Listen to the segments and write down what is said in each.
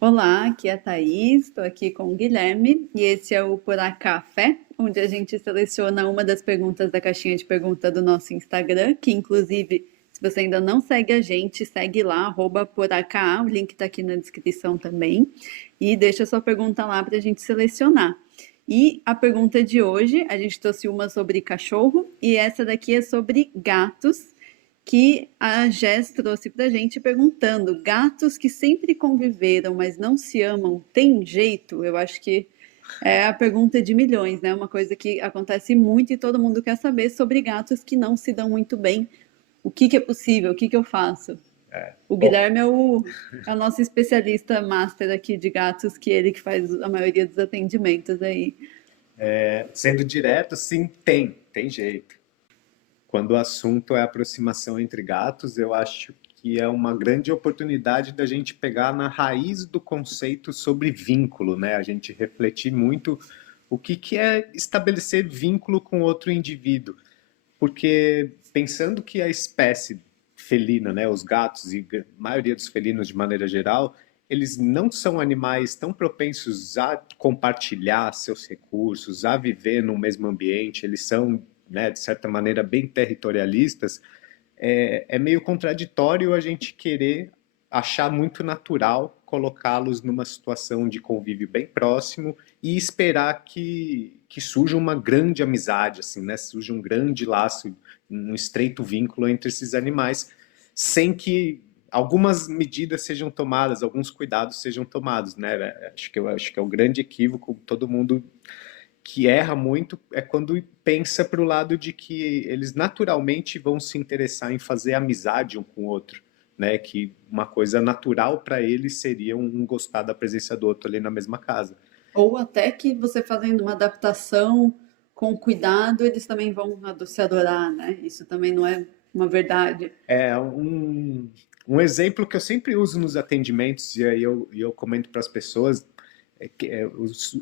Olá, aqui é a Thaís, estou aqui com o Guilherme e esse é o Porá Café, onde a gente seleciona uma das perguntas da caixinha de pergunta do nosso Instagram, que inclusive, se você ainda não segue a gente, segue lá, @poracá, o link está aqui na descrição também, e deixa sua pergunta lá para a gente selecionar. E a pergunta de hoje, a gente trouxe uma sobre cachorro e essa daqui é sobre gatos que a Jess trouxe pra gente perguntando: gatos que sempre conviveram, mas não se amam, tem jeito? Eu acho que é a pergunta de milhões, né? Uma coisa que acontece muito e todo mundo quer saber sobre gatos que não se dão muito bem. O que que é possível? O que que eu faço? O Bom, Guilherme é o nosso especialista master aqui de gatos, que ele que faz a maioria dos atendimentos aí. sendo direto, sim, tem jeito. Quando o assunto é aproximação entre gatos, eu acho que é uma grande oportunidade da gente pegar na raiz do conceito sobre vínculo, né? A gente refletir muito o que é estabelecer vínculo com outro indivíduo. Porque pensando que a espécie felina, né, os gatos e a maioria dos felinos de maneira geral, eles não são animais tão propensos a compartilhar seus recursos, a viver no mesmo ambiente, eles são, né, de certa maneira, bem territorialistas. É meio contraditório a gente querer achar muito natural colocá-los numa situação de convívio bem próximo e esperar que surja uma grande amizade, assim, né? Surja um grande laço, um estreito vínculo entre esses animais, sem que algumas medidas sejam tomadas, alguns cuidados sejam tomados, né? Acho que é o grande equívoco, todo mundo que erra muito é quando pensa para o lado de que eles naturalmente vão se interessar em fazer amizade um com o outro, né? Que uma coisa natural para eles seria um gostar da presença do outro ali na mesma casa. Ou até que você fazendo uma adaptação com cuidado, eles também vão se adorar, né? Isso também não é uma verdade. É um exemplo que eu sempre uso nos atendimentos e aí eu comento para as pessoas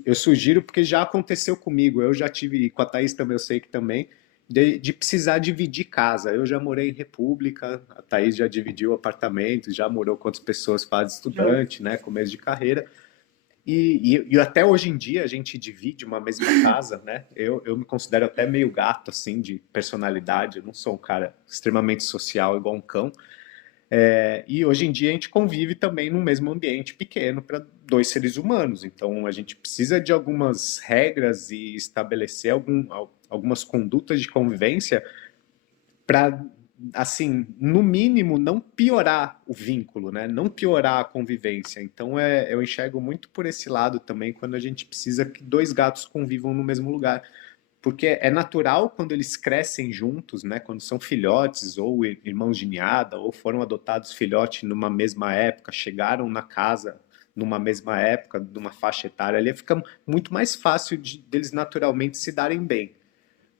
eu sugiro porque já aconteceu comigo. Eu já tive, com a Thaís também, eu sei que também, de precisar dividir casa. Eu já morei em república, a Thaís já dividiu apartamento, já morou com outras pessoas, fase Já. estudante, né, começo de carreira. E até hoje em dia a gente divide uma mesma casa, né? Eu me considero até meio gato, assim, de personalidade. Eu não sou um cara extremamente social igual um cão. E hoje em dia a gente convive também no mesmo ambiente pequeno para dois seres humanos. Então a gente precisa de algumas regras e estabelecer algumas condutas de convivência para, assim, no mínimo, não piorar o vínculo, né? Não piorar a convivência. Então eu enxergo muito por esse lado também quando a gente precisa que dois gatos convivam no mesmo lugar. Porque é natural quando eles crescem juntos, né? Quando são filhotes ou irmãos de ninhada ou foram adotados filhote numa mesma época, chegaram na casa numa mesma época, numa faixa etária, ali fica muito mais fácil deles naturalmente se darem bem.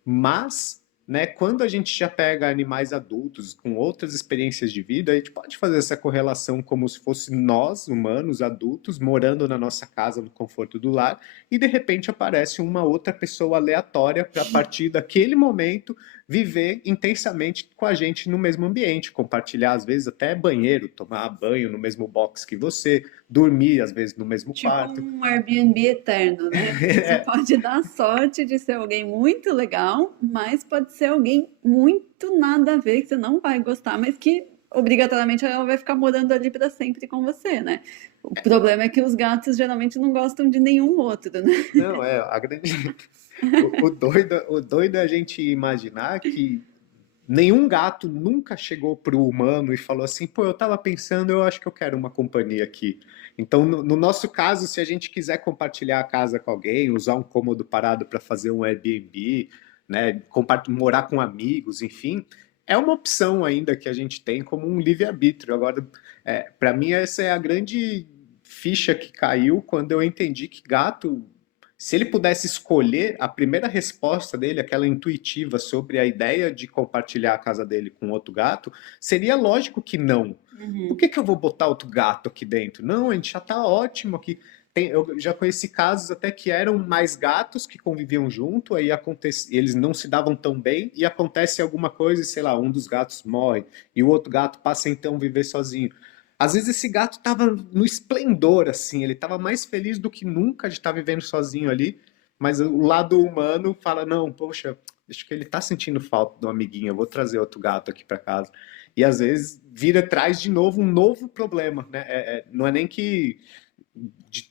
Mas, né, quando a gente já pega animais adultos com outras experiências de vida, a gente pode fazer essa correlação como se fosse nós, humanos, adultos, morando na nossa casa, no conforto do lar, e de repente aparece uma outra pessoa aleatória para, a partir daquele momento, viver intensamente com a gente no mesmo ambiente, compartilhar, às vezes, até banheiro, tomar banho no mesmo box que você, dormir, às vezes, no mesmo Tipo quarto. um Airbnb eterno, né? Porque você pode dar sorte de ser alguém muito legal, mas pode ser alguém muito nada a ver, que você não vai gostar, mas que obrigatoriamente ela vai ficar morando ali para sempre com você, né? O problema é que os gatos geralmente não gostam de nenhum outro, né? Não, a grande. O doido é a gente imaginar que nenhum gato nunca chegou pro humano e falou assim: pô, eu tava pensando, eu acho que eu quero uma companhia aqui. Então, no nosso caso, se a gente quiser compartilhar a casa com alguém, usar um cômodo parado para fazer um Airbnb, né, morar com amigos, enfim, é uma opção ainda que a gente tem como um livre-arbítrio. Agora, para mim, essa é a grande ficha que caiu quando eu entendi que gato, se ele pudesse escolher, a primeira resposta dele, aquela intuitiva sobre a ideia de compartilhar a casa dele com outro gato, seria lógico que não. Por Uhum. que eu vou botar outro gato aqui dentro? Não, a gente já está ótimo aqui. Eu já conheci casos até que eram mais gatos que conviviam junto, aí eles não se davam tão bem e acontece alguma coisa e, sei lá, um dos gatos morre e o outro gato passa então a viver sozinho. Às vezes esse gato tava no esplendor, assim, ele tava mais feliz do que nunca de estar vivendo sozinho ali, mas o lado humano fala, não, poxa, acho que ele tá sentindo falta do amiguinho, eu vou trazer outro gato aqui para casa. E às vezes vira traz de novo um novo problema, né? Não é nem que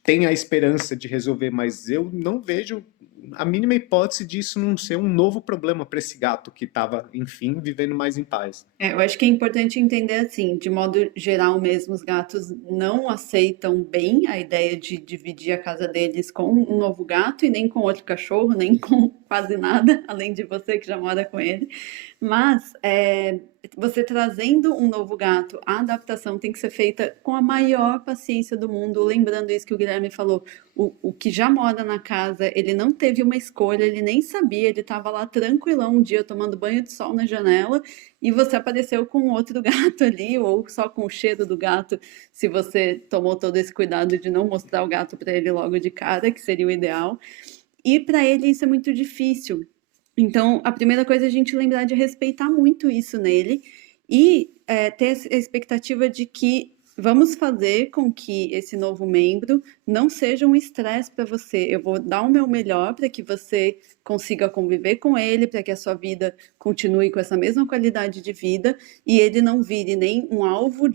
tenha a esperança de resolver, mas eu não vejo a mínima hipótese disso não ser um novo problema para esse gato que estava, enfim, vivendo mais em paz. Eu acho que é importante entender assim, de modo geral mesmo, os gatos não aceitam bem a ideia de dividir a casa deles com um novo gato e nem com outro cachorro, nem com quase nada, além de você que já mora com ele. Mas você trazendo um novo gato, a adaptação tem que ser feita com a maior paciência do mundo, lembrando isso que o Guilherme falou. O que já mora na casa, ele não teve uma escolha, ele nem sabia, ele estava lá tranquilão um dia tomando banho de sol na janela e você apareceu com outro gato ali, ou só com o cheiro do gato, se você tomou todo esse cuidado de não mostrar o gato para ele logo de cara, que seria o ideal. E para ele isso é muito difícil. Então, a primeira coisa é a gente lembrar de respeitar muito isso nele e ter a expectativa de que vamos fazer com que esse novo membro não seja um estresse para você. Eu vou dar o meu melhor para que você consiga conviver com ele, para que a sua vida continue com essa mesma qualidade de vida e ele não vire nem um alvo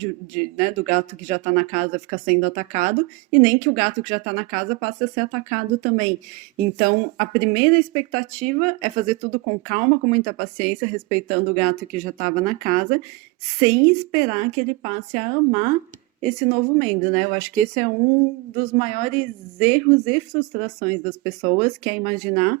né, do gato que já está na casa ficar sendo atacado e nem que o gato que já está na casa passe a ser atacado também. Então, a primeira expectativa é fazer tudo com calma, com muita paciência, respeitando o gato que já estava na casa, sem esperar que ele passe a amar esse novo membro, né? Eu acho que esse é um dos maiores erros e frustrações das pessoas, que é imaginar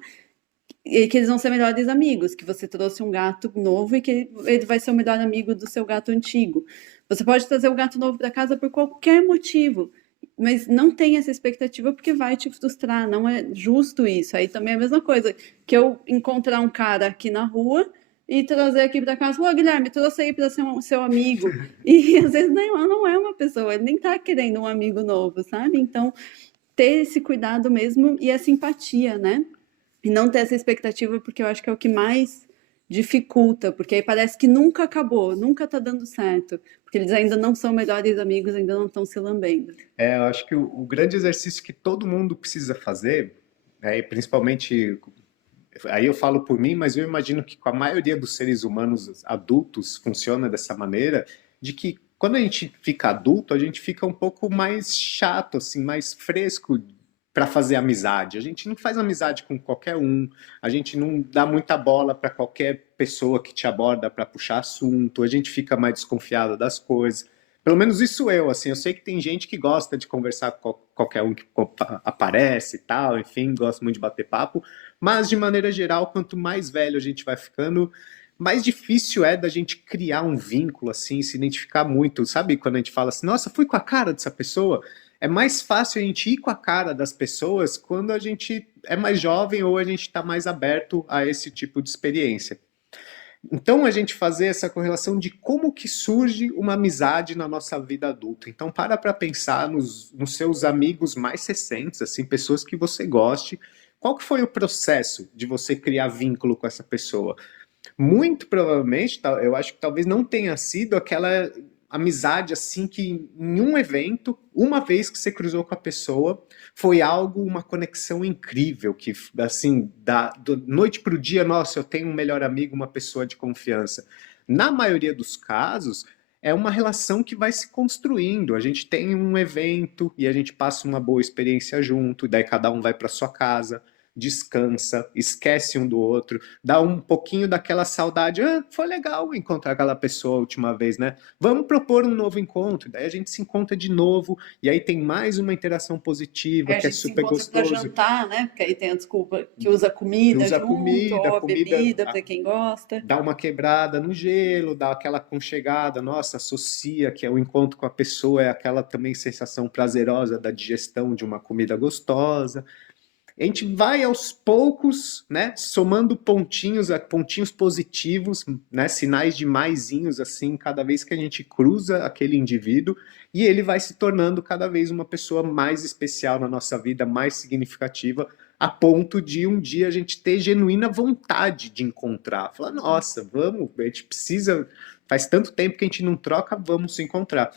que eles vão ser melhores amigos, que você trouxe um gato novo e que ele vai ser o melhor amigo do seu gato antigo. Você pode trazer o gato novo para casa por qualquer motivo, mas não tem essa expectativa porque vai te frustrar, não é justo isso. Aí também é a mesma coisa que eu encontrar um cara aqui na rua e trazer aqui para casa, ô Guilherme, trouxe aí para ser seu amigo. E às vezes não é uma pessoa, ele nem tá querendo um amigo novo, sabe? Então, ter esse cuidado mesmo e essa empatia, né? E não ter essa expectativa, porque eu acho que é o que mais dificulta, porque aí parece que nunca acabou, nunca tá dando certo, porque eles ainda não são melhores amigos, ainda não estão se lambendo. Eu acho que o grande exercício que todo mundo precisa fazer, e principalmente, aí eu falo por mim, mas eu imagino que com a maioria dos seres humanos adultos funciona dessa maneira, de que quando a gente fica adulto, a gente fica um pouco mais chato, assim, mais fresco para fazer amizade. A gente não faz amizade com qualquer um, a gente não dá muita bola para qualquer pessoa que te aborda para puxar assunto, a gente fica mais desconfiado das coisas. Pelo menos isso eu, assim, eu sei que tem gente que gosta de conversar com qualquer um que aparece e tal, enfim, gosta muito de bater papo, mas de maneira geral, quanto mais velho a gente vai ficando, mais difícil é da gente criar um vínculo, assim, se identificar muito. Sabe quando a gente fala assim, nossa, fui com a cara dessa pessoa? É mais fácil a gente ir com a cara das pessoas quando a gente é mais jovem ou a gente está mais aberto a esse tipo de experiência. Então, a gente fazer essa correlação de como que surge uma amizade na nossa vida adulta. Então, para pensar nos seus amigos mais recentes, assim, pessoas que você goste. Qual que foi o processo de você criar vínculo com essa pessoa? Muito provavelmente, eu acho que talvez não tenha sido aquela amizade assim que em um evento, uma vez que você cruzou com a pessoa, foi algo, uma conexão incrível, que assim, da noite para o dia, nossa, eu tenho um melhor amigo, uma pessoa de confiança. Na maioria dos casos, é uma relação que vai se construindo. A gente tem um evento e a gente passa uma boa experiência junto, e daí cada um vai para sua casa, descansa, esquece um do outro, dá um pouquinho daquela saudade. Ah, foi legal encontrar aquela pessoa a última vez, né? Vamos propor um novo encontro. Daí a gente se encontra de novo e aí tem mais uma interação positiva, A que é gente se super encontra para gostoso. jantar, né? Porque aí tem a desculpa que usa comida Usa junto, ou a comida, bebida para quem gosta. dá uma quebrada no gelo, dá aquela aconchegada, nossa, associa que é o encontro com a pessoa, é aquela também sensação prazerosa da digestão de uma comida gostosa. A gente vai aos poucos, né, somando pontinhos, pontinhos positivos, né, sinais de maisinhos assim, cada vez que a gente cruza aquele indivíduo, e ele vai se tornando cada vez uma pessoa mais especial na nossa vida, mais significativa, a ponto de um dia a gente ter genuína vontade de encontrar. Falar, nossa, vamos, a gente precisa, faz tanto tempo que a gente não troca, vamos se encontrar.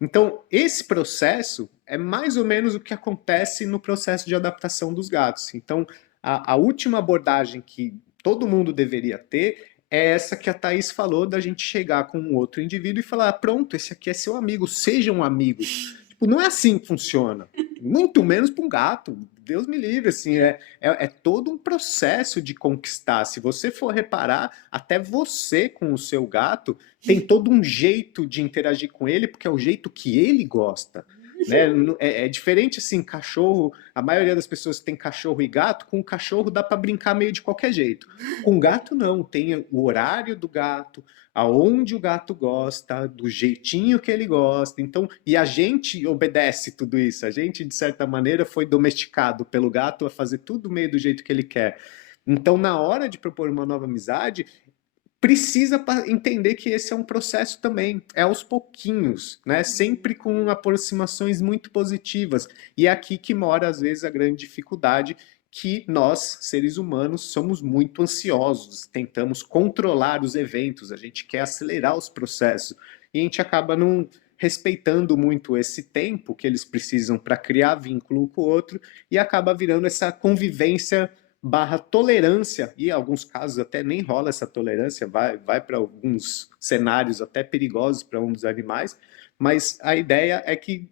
Então, esse processo é mais ou menos o que acontece no processo de adaptação dos gatos. Então, a última abordagem que todo mundo deveria ter é essa que a Thaís falou, da gente chegar com um outro indivíduo e falar: "Ah, pronto, esse aqui é seu amigo, seja um amigo." Tipo, não é assim que funciona. Muito menos para um gato. Deus me livre, assim, é todo um processo de conquistar. Se você for reparar, até você com o seu gato tem todo um jeito de interagir com ele, porque é o jeito que ele gosta. Né? É diferente assim, cachorro. A maioria das pessoas que tem cachorro e gato, com o cachorro dá para brincar meio de qualquer jeito. Com o gato, não. Tem o horário do gato, aonde o gato gosta, do jeitinho que ele gosta. Então, e a gente obedece tudo isso. A gente, de certa maneira, foi domesticado pelo gato a fazer tudo meio do jeito que ele quer. Então, na hora de propor uma nova amizade, precisa entender que esse é um processo também, é aos pouquinhos, né? Sempre com aproximações muito positivas. E é aqui que mora, às vezes, a grande dificuldade, que nós, seres humanos, somos muito ansiosos, tentamos controlar os eventos, a gente quer acelerar os processos, e a gente acaba não respeitando muito esse tempo que eles precisam para criar vínculo um com o outro, e acaba virando essa convivência barra tolerância, e em alguns casos até nem rola essa tolerância, vai para alguns cenários até perigosos para um dos animais, mas a ideia é que,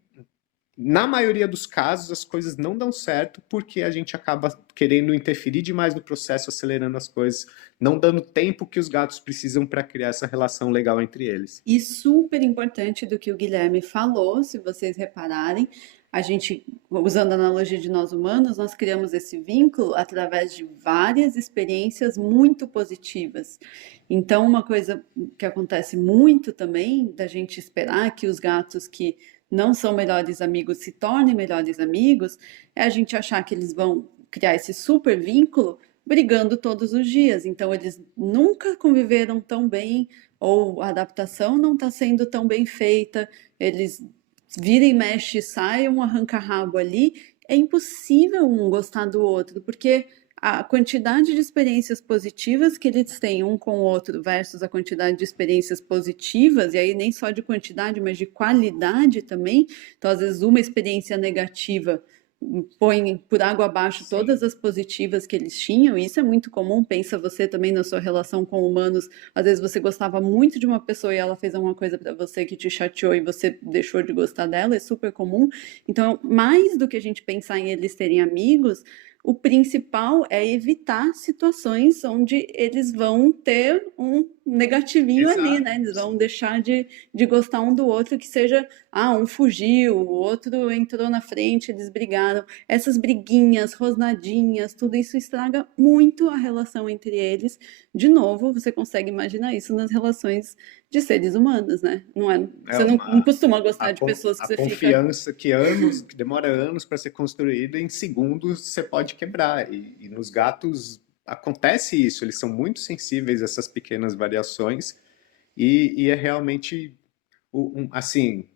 na maioria dos casos, as coisas não dão certo porque a gente acaba querendo interferir demais no processo, acelerando as coisas, não dando tempo que os gatos precisam para criar essa relação legal entre eles. E super importante do que o Guilherme falou, se vocês repararem, a gente, usando a analogia de nós humanos, nós criamos esse vínculo através de várias experiências muito positivas. Então, uma coisa que acontece muito também, da gente esperar que os gatos que não são melhores amigos se tornem melhores amigos, é a gente achar que eles vão criar esse super vínculo brigando todos os dias. Então, eles nunca conviveram tão bem, ou a adaptação não está sendo tão bem feita, eles vira e mexe, sai um arranca-rabo ali, é impossível um gostar do outro, porque a quantidade de experiências positivas que eles têm um com o outro versus a quantidade de experiências positivas, e aí nem só de quantidade, mas de qualidade também. Então, às vezes, uma experiência negativa põe por água abaixo Sim. todas as positivas que eles tinham, e isso é muito comum. Pensa você também na sua relação com humanos, às vezes você gostava muito de uma pessoa e ela fez alguma coisa para você que te chateou e você deixou de gostar dela, é super comum. Então, mais do que a gente pensar em eles terem amigos, o principal é evitar situações onde eles vão ter um negativinho ali, Exato. né? Eles vão deixar de gostar um do outro, que seja, um fugiu, o outro entrou na frente, eles brigaram. Essas briguinhas, rosnadinhas, tudo isso estraga muito a relação entre eles. De novo, você consegue imaginar isso nas relações de seres humanos, né? Não é, É você não uma costuma gostar de pessoas que a você fica. confiança que demora anos para ser construída, em segundos você pode quebrar. E nos gatos acontece isso, eles são muito sensíveis a essas pequenas variações e é realmente assim,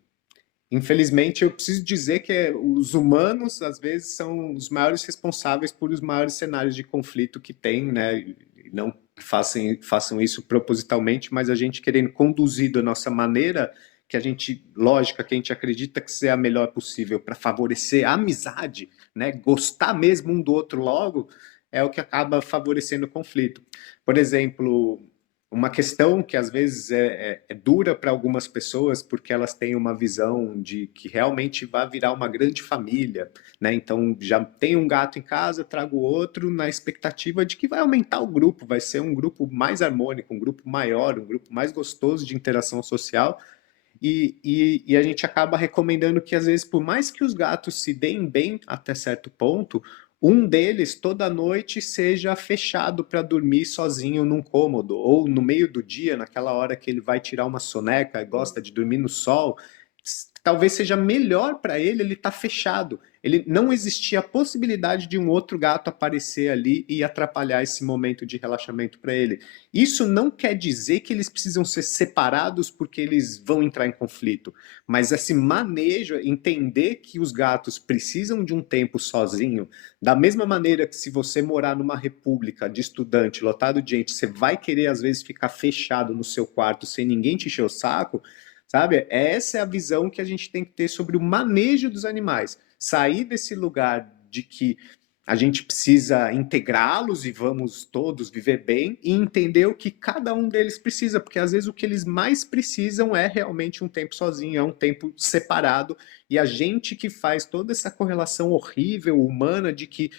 infelizmente eu preciso dizer que os humanos às vezes são os maiores responsáveis por os maiores cenários de conflito que tem, né? E não que façam isso propositalmente, mas a gente querendo conduzir da nossa maneira que a gente, lógica, que a gente acredita que seja a melhor possível para favorecer a amizade, né? Gostar mesmo um do outro logo, é o que acaba favorecendo o conflito. Por exemplo, uma questão que às vezes é dura para algumas pessoas, porque elas têm uma visão de que realmente vai virar uma grande família, né? Então já tem um gato em casa, trago outro na expectativa de que vai aumentar o grupo, vai ser um grupo mais harmônico, um grupo maior, um grupo mais gostoso de interação social. E a gente acaba recomendando que, às vezes, por mais que os gatos se deem bem até certo ponto, um deles toda noite seja fechado para dormir sozinho num cômodo, ou no meio do dia, naquela hora que ele vai tirar uma soneca e gosta de dormir no sol, talvez seja melhor para ele estar fechado. Ele não existia a possibilidade de um outro gato aparecer ali e atrapalhar esse momento de relaxamento para ele. Isso não quer dizer que eles precisam ser separados porque eles vão entrar em conflito, mas esse manejo, entender que os gatos precisam de um tempo sozinho, da mesma maneira que se você morar numa república de estudante lotado de gente, você vai querer às vezes ficar fechado no seu quarto sem ninguém te encher o saco. sabe? Essa é a visão que a gente tem que ter sobre o manejo dos animais. Sair desse lugar de que a gente precisa integrá-los e vamos todos viver bem e entender o que cada um deles precisa, porque às vezes o que eles mais precisam é realmente um tempo sozinho, é um tempo separado, e a gente que faz toda essa correlação horrível, humana, de que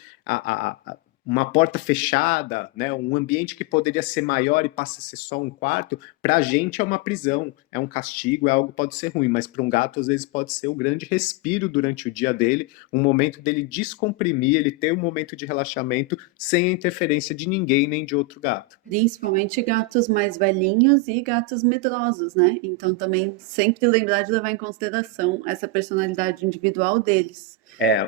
uma porta fechada, né, um ambiente que poderia ser maior e passa a ser só um quarto, para a gente é uma prisão, é um castigo, é algo que pode ser ruim, mas para um gato às vezes pode ser o grande respiro durante o dia dele, um momento dele descomprimir, ele ter um momento de relaxamento sem a interferência de ninguém nem de outro gato. Principalmente gatos mais velhinhos e gatos medrosos, né? Então também sempre lembrar de levar em consideração essa personalidade individual deles.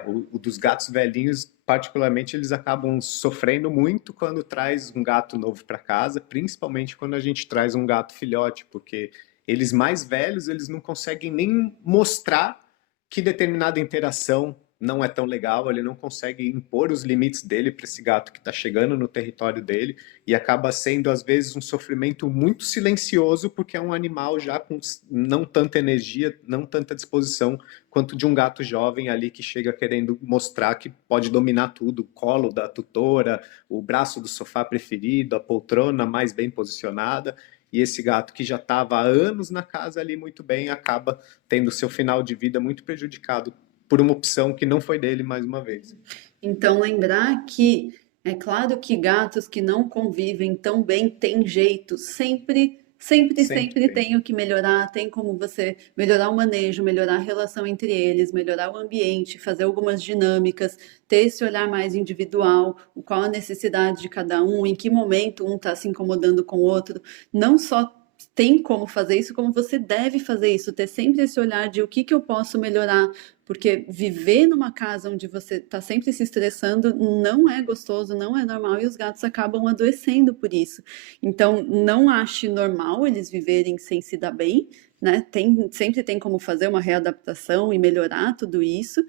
O dos gatos velhinhos, particularmente, eles acabam sofrendo muito quando traz um gato novo para casa, principalmente quando a gente traz um gato filhote, porque eles mais velhos, eles não conseguem nem mostrar que determinada interação não é tão legal, ele não consegue impor os limites dele para esse gato que está chegando no território dele e acaba sendo, às vezes, um sofrimento muito silencioso, porque é um animal já com não tanta energia, não tanta disposição quanto de um gato jovem ali que chega querendo mostrar que pode dominar tudo, o colo da tutora, o braço do sofá preferido, a poltrona mais bem posicionada, e esse gato que já estava há anos na casa ali muito bem, acaba tendo seu final de vida muito prejudicado por uma opção que não foi dele mais uma vez. Então lembrar que é claro que gatos que não convivem tão bem têm jeito, Sempre sempre tem. tem o que melhorar, tem como você melhorar o manejo, melhorar a relação entre eles, melhorar o ambiente, fazer algumas dinâmicas, ter esse olhar mais individual, qual a necessidade de cada um, em que momento um está se incomodando com o outro. Não só tem como fazer isso, como você deve fazer isso, ter sempre esse olhar de o que eu posso melhorar, porque viver numa casa onde você está sempre se estressando não é gostoso, não é normal e os gatos acabam adoecendo por isso. Então, não ache normal eles viverem sem se dar bem, né? Sempre tem como fazer uma readaptação e melhorar tudo isso.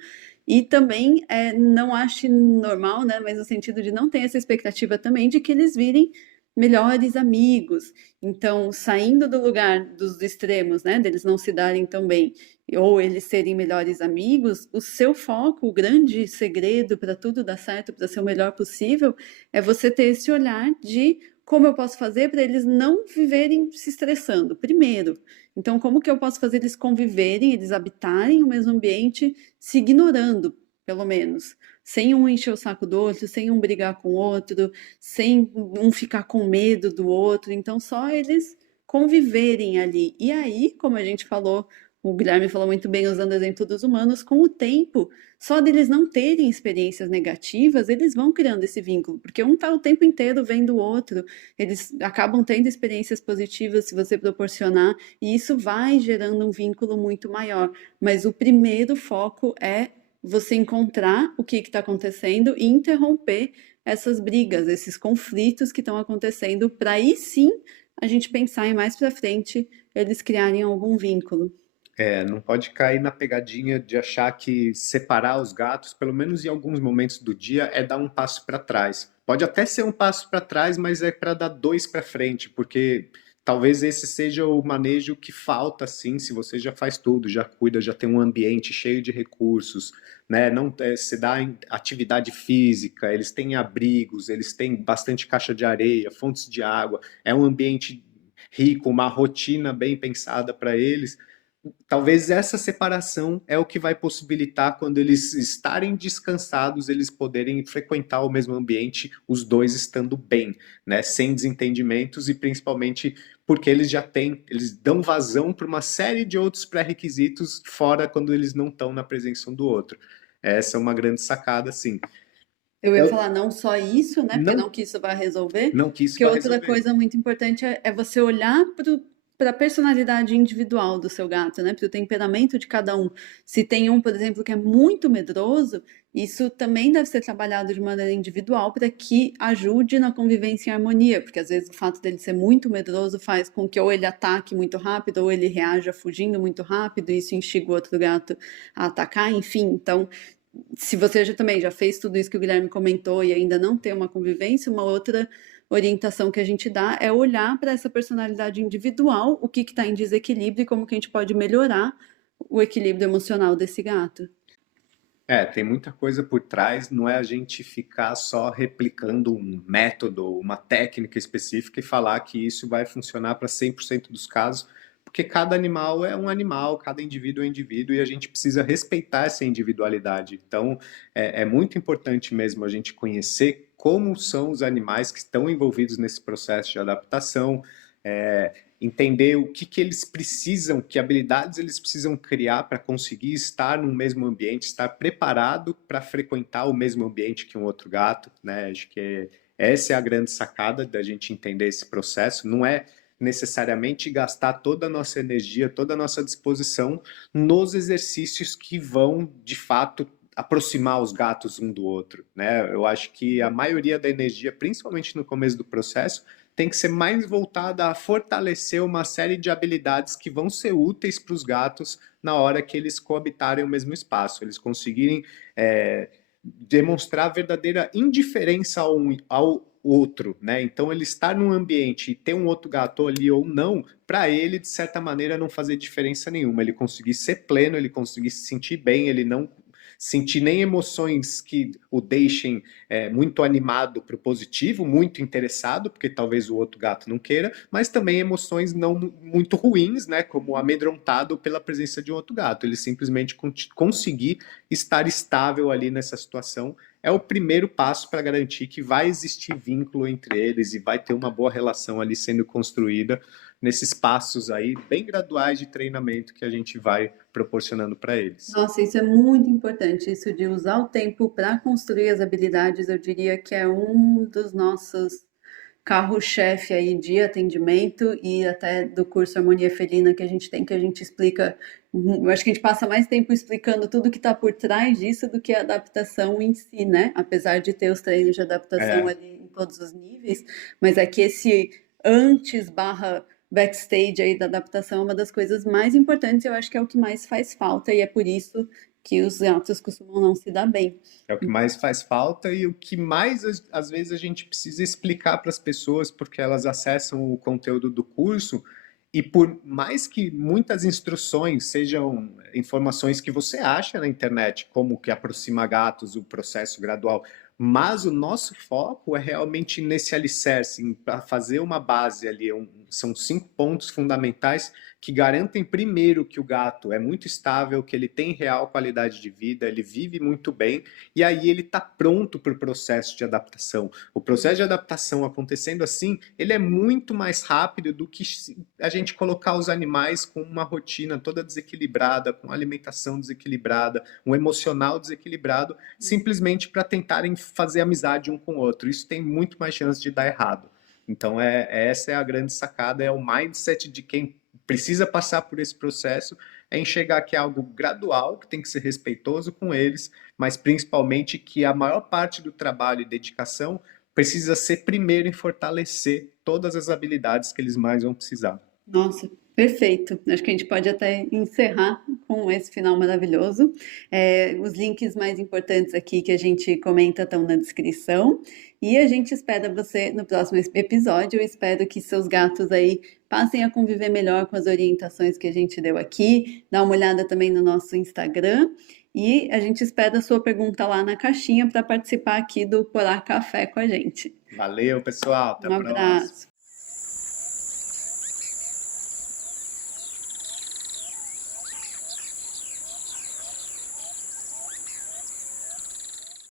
E também não ache normal, né? Mas no sentido de não ter essa expectativa também de que eles virem melhores amigos. Então, saindo do lugar dos extremos, né? Deles não se darem tão bem ou eles serem melhores amigos, o seu foco, o grande segredo para tudo dar certo, para ser o melhor possível, é você ter esse olhar de como eu posso fazer para eles não viverem se estressando, primeiro. Então, como que eu posso fazer eles conviverem, eles habitarem o mesmo ambiente, se ignorando, pelo menos, sem um encher o saco do outro, sem um brigar com o outro, sem um ficar com medo do outro. Então, só eles conviverem ali. E aí, como a gente falou, o Guilherme falou muito bem usando o exemplo dos humanos, com o tempo, só deles não terem experiências negativas, eles vão criando esse vínculo, porque um está o tempo inteiro vendo o outro, eles acabam tendo experiências positivas se você proporcionar, e isso vai gerando um vínculo muito maior. Mas o primeiro foco é você encontrar o que está acontecendo e interromper essas brigas, esses conflitos que estão acontecendo, para aí sim a gente pensar em mais para frente eles criarem algum vínculo. Não pode cair na pegadinha de achar que separar os gatos, pelo menos em alguns momentos do dia, é dar um passo para trás. Pode até ser um passo para trás, mas é para dar dois para frente, porque talvez esse seja o manejo que falta, sim, se você já faz tudo, já cuida, já tem um ambiente cheio de recursos, né? Não, se dá atividade física, eles têm abrigos, eles têm bastante caixa de areia, fontes de água, é um ambiente rico, uma rotina bem pensada para eles. Talvez essa separação é o que vai possibilitar, quando eles estarem descansados, eles poderem frequentar o mesmo ambiente, os dois estando bem, né? Sem desentendimentos, e principalmente porque eles dão vazão para uma série de outros pré-requisitos fora, quando eles não estão na presença um do outro. Essa é uma grande sacada, sim. Eu ia Eu falar não só isso, né? Porque não, não que isso vai resolver, não que isso porque vá outra resolver. coisa muito importante é você olhar para a personalidade individual do seu gato, né? Para o temperamento de cada um. Se tem um, por exemplo, que é muito medroso, isso também deve ser trabalhado de maneira individual para que ajude na convivência em harmonia, porque às vezes o fato dele ser muito medroso faz com que ou ele ataque muito rápido ou ele reaja fugindo muito rápido, e isso instiga o outro gato a atacar, enfim. Então, se você já também já fez tudo isso que o Guilherme comentou e ainda não tem uma convivência, uma outra orientação que a gente dá é olhar para essa personalidade individual, o que está em desequilíbrio e como que a gente pode melhorar o equilíbrio emocional desse gato. Tem muita coisa por trás, não é a gente ficar só replicando um método, uma técnica específica e falar que isso vai funcionar para 100% dos casos, porque cada animal é um animal, cada indivíduo é um indivíduo e a gente precisa respeitar essa individualidade. Então, é muito importante mesmo a gente conhecer como são os animais que estão envolvidos nesse processo de adaptação, entender o que eles precisam, que habilidades eles precisam criar para conseguir estar no mesmo ambiente, estar preparado para frequentar o mesmo ambiente que um outro gato, né? Acho que essa é a grande sacada da gente entender esse processo. Não é necessariamente gastar toda a nossa energia, toda a nossa disposição nos exercícios que vão, de fato, aproximar os gatos um do outro, né? Eu acho que a maioria da energia, principalmente no começo do processo, tem que ser mais voltada a fortalecer uma série de habilidades que vão ser úteis para os gatos na hora que eles coabitarem o mesmo espaço, eles conseguirem demonstrar verdadeira indiferença ao outro, né? Então ele estar num ambiente e ter um outro gato ali ou não, para ele de certa maneira não fazer diferença nenhuma, ele conseguir ser pleno, ele conseguir se sentir bem, ele não sentir nem emoções que o deixem muito animado para o positivo, muito interessado, porque talvez o outro gato não queira, mas também emoções não muito ruins, né, como amedrontado pela presença de um outro gato. Ele simplesmente conseguir estar estável ali nessa situação é o primeiro passo para garantir que vai existir vínculo entre eles e vai ter uma boa relação ali sendo construída nesses passos aí bem graduais de treinamento que a gente vai proporcionando para eles. Nossa, isso é muito importante, isso de usar o tempo para construir as habilidades, eu diria que é um dos nossos carro-chefe aí de atendimento e até do curso Harmonia Felina que a gente tem, que a gente explica, eu acho que a gente passa mais tempo explicando tudo que está por trás disso do que a adaptação em si, né? Apesar de ter os treinos de adaptação ali em todos os níveis, mas é que esse antes barra backstage aí da adaptação é uma das coisas mais importantes, eu acho que é o que mais faz falta e é por isso que os gatos costumam não se dar bem. É o que mais faz falta e o que mais às vezes a gente precisa explicar para as pessoas porque elas acessam o conteúdo do curso e por mais que muitas instruções sejam informações que você acha na internet, como que aproxima gatos, o processo gradual, mas o nosso foco é realmente nesse alicerce, para fazer uma base ali, são 5 pontos fundamentais que garantem primeiro que o gato é muito estável, que ele tem real qualidade de vida, ele vive muito bem, e aí ele está pronto para o processo de adaptação. O processo de adaptação acontecendo assim, ele é muito mais rápido do que a gente colocar os animais com uma rotina toda desequilibrada, com alimentação desequilibrada, um emocional desequilibrado, simplesmente para tentarem fazer amizade um com o outro. Isso tem muito mais chance de dar errado. Então, essa é a grande sacada, é o mindset de quem precisa passar por esse processo, é enxergar que é algo gradual, que tem que ser respeitoso com eles, mas principalmente que a maior parte do trabalho e dedicação precisa ser primeiro em fortalecer todas as habilidades que eles mais vão precisar. Nossa, perfeito. Acho que a gente pode até encerrar com esse final maravilhoso. Os links mais importantes aqui que a gente comenta estão na descrição. E a gente espera você no próximo episódio. Eu espero que seus gatos aí passem a conviver melhor com as orientações que a gente deu aqui. Dá uma olhada também no nosso Instagram. E a gente espera a sua pergunta lá na caixinha para participar aqui do Porá Café com a gente. Valeu, pessoal. Até a próxima. Abraço.